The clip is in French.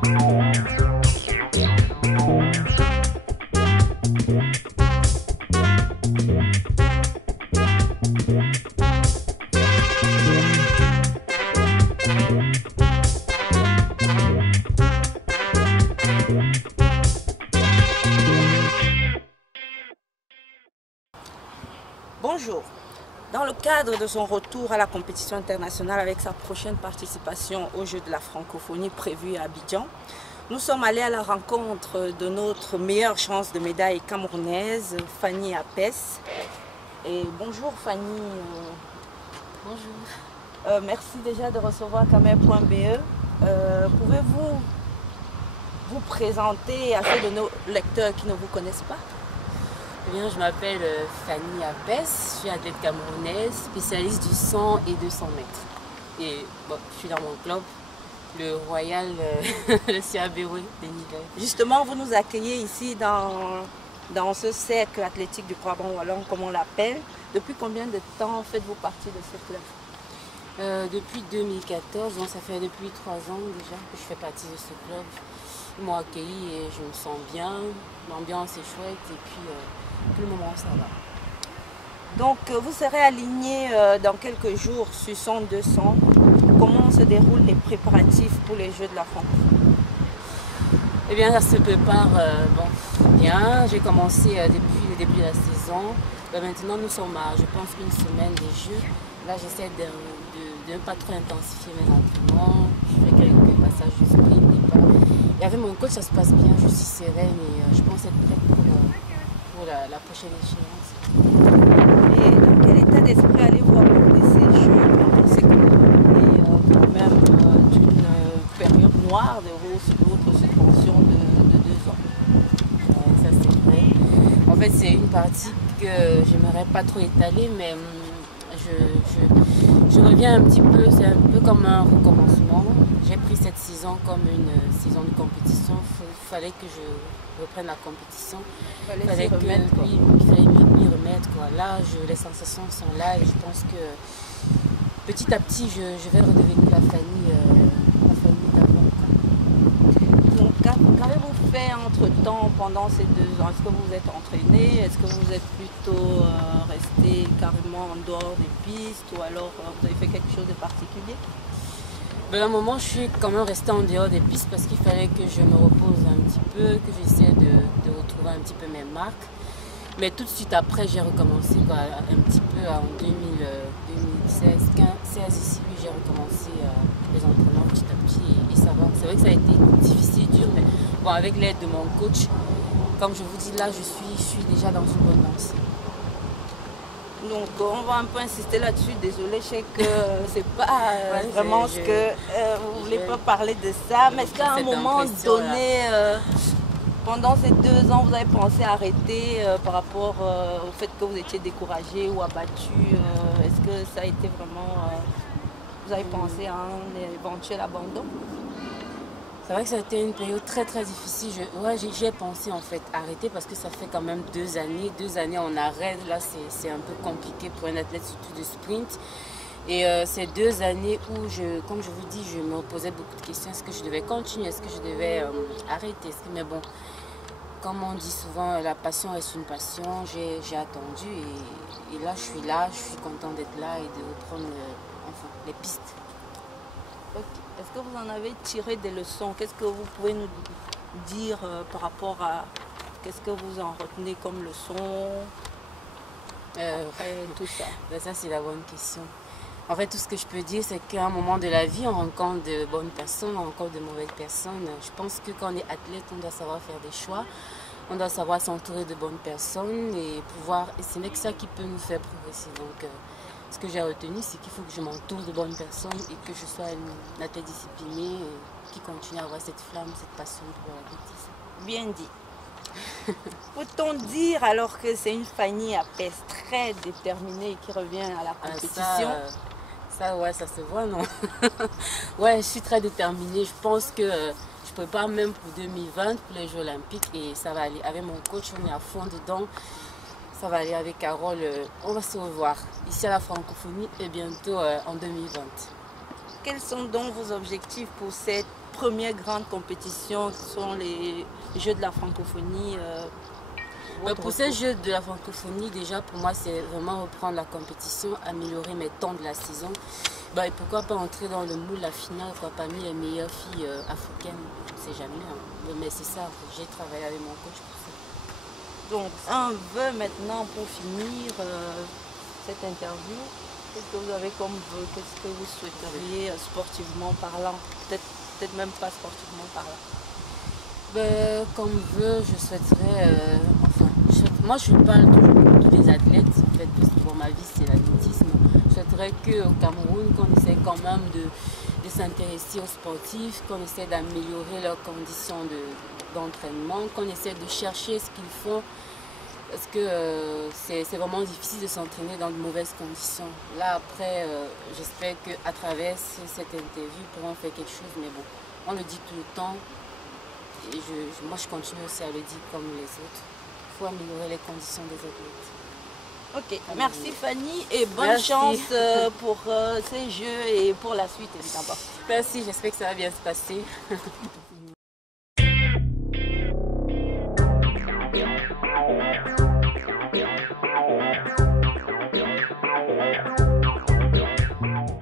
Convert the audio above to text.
Bonjour. Dans le cadre de son retour à la compétition internationale avec sa prochaine participation aux Jeux de la francophonie prévue à Abidjan, nous sommes allés à la rencontre de notre meilleure chance de médaille camerounaise, Fanny Apes. Et bonjour Fanny. Bonjour. Merci déjà de recevoir Camer.be. Pouvez-vous vous présenter à ceux de nos lecteurs qui ne vous connaissent pas? Eh bien, je m'appelle Fanny Apes, je suis athlète camerounaise, spécialiste du 100 et 200 mètres. Et bon, je suis dans mon club, le Royal, le CABW des Nivelles. Justement, vous nous accueillez ici dans ce cercle athlétique du Brabant Wallon, comme on l'appelle. Depuis combien de temps faites-vous partie de ce club? Depuis 2014, donc ça fait depuis 3 ans déjà que je fais partie de ce club. Ils m'ont accueilli et je me sens bien, l'ambiance est chouette et puis tout le moment ça va. Donc vous serez aligné dans quelques jours sur 100-200. Comment se déroulent les préparatifs pour les Jeux de la francophonie? Eh bien ça se prépare bien. J'ai commencé depuis le début de la saison. Maintenant nous sommes à je pense une semaine des Jeux. Là j'essaie de ne pas trop intensifier mes entraînements. Je fais quelques passages de sprint. Et avec mon coach ça se passe bien, je suis sereine et je pense être prête pour la prochaine échéance. Et dans quel état d'esprit allez-vous aborder ces Jeux quand on sait que vous venez quand même d'une période noire de votre suspension de 2 ans? Ouais, ça c'est vrai. En fait c'est une partie que j'aimerais pas trop étaler mais je reviens un petit peu, c'est un peu comme un recommencement. J'ai pris cette saison comme une saison de compétition. Il fallait que je reprenne la compétition. Il fallait m'y remettre. Quoi. Là, les sensations sont là et je pense que petit à petit, je vais redevenir la famille d'avant. Donc, qu'avez-vous fait entre-temps pendant ces 2 ans? Est-ce que vous vous êtes entraîné? Est-ce que vous êtes plutôt resté carrément en dehors des pistes? Ou alors vous avez fait quelque chose de particulier? À un moment, je suis quand même restée en dehors des pistes parce qu'il fallait que je me repose un petit peu, que j'essaie de retrouver un petit peu mes marques. Mais tout de suite après, j'ai recommencé un petit peu en 2016, 2016 ici, j'ai recommencé les entraînements petit à petit et ça va. C'est vrai que ça a été difficile, dur, mais bon, avec l'aide de mon coach, comme je vous dis là, je suis déjà dans une bonne lancée. Donc on va un peu insister là-dessus, désolé, je sais que c'est pas vraiment ce que vous voulez pas parler de ça, mais est-ce qu'à un moment donné, pendant ces 2 ans, vous avez pensé arrêter par rapport au fait que vous étiez découragé ou abattu? Est-ce que ça a été vraiment, vous avez pensé à un éventuel abandon? C'est vrai que ça a été une période très très difficile. J'y ai pensé en fait arrêter parce que ça fait quand même 2 années. 2 années en arrêt, là c'est un peu compliqué pour un athlète surtout de sprint. Et ces 2 années où, comme je vous dis, je me posais beaucoup de questions. Est-ce que je devais continuer? Est-ce que je devais arrêter? Mais bon, comme on dit souvent, la passion reste une passion. J'ai attendu et là, je suis contente d'être là et de reprendre les pistes. Okay. Est-ce que vous en avez tiré des leçons? Qu'est-ce que vous pouvez nous dire par rapport à qu'est-ce que vous en retenez comme leçon après tout ça? Ça c'est la bonne question. En fait, tout ce que je peux dire, c'est qu'à un moment de la vie, on rencontre de bonnes personnes, on rencontre de mauvaises personnes. Je pense que quand on est athlète, on doit savoir faire des choix. On doit savoir s'entourer de bonnes personnes et ce n'est que ça qui peut nous faire progresser. Donc, ce que j'ai retenu, c'est qu'il faut que je m'entoure de bonnes personnes et que je sois une athlète disciplinée qui continue à avoir cette flamme, cette passion pour l'athlétisme. Bien dit. Peut-on dire alors que c'est une Fanny Apes très déterminée qui revient à la compétition? Ça se voit, non? Ouais, je suis très déterminée. Je pense que je prépare même pour 2020, pour les Jeux Olympiques et ça va aller. Avec mon coach, on est à fond dedans. Ça va aller avec Carole. On va se revoir ici à la francophonie et bientôt en 2020. quels sont donc vos objectifs pour cette première grande compétition qui sont les Jeux de la francophonie pour ces Jeux de la francophonie, déjà pour moi, c'est vraiment reprendre la compétition, améliorer mes temps de la saison. Et pourquoi pas entrer dans le moule, la finale, quoi, parmi les meilleures filles africaines. Je ne sais jamais, hein. Mais c'est ça, j'ai travaillé avec mon coach pour ça. Donc, un vœu maintenant pour finir cette interview. Qu'est-ce que vous avez comme vœu? Qu'est-ce que vous souhaiteriez sportivement parlant? Peut-être même pas sportivement parlant. Comme vœu, je souhaiterais, moi je parle toujours pour tous les athlètes, en fait, parce que pour ma vie c'est l'athlétisme. Je souhaiterais qu'au Cameroun, qu'on essaie quand même de s'intéresser aux sportifs, qu'on essaie d'améliorer leurs conditions d'entraînement, qu'on essaie de chercher ce qu'ils font, parce que c'est vraiment difficile de s'entraîner dans de mauvaises conditions. Là après, j'espère qu'à travers cette interview, ils pourront faire quelque chose, mais bon, on le dit tout le temps. Et moi, je continue aussi à le dire comme les autres. Il faut améliorer les conditions des athlètes. Ok, merci Fanny et bonne chance pour ces Jeux et pour la suite évidemment. Merci, j'espère que ça va bien se passer.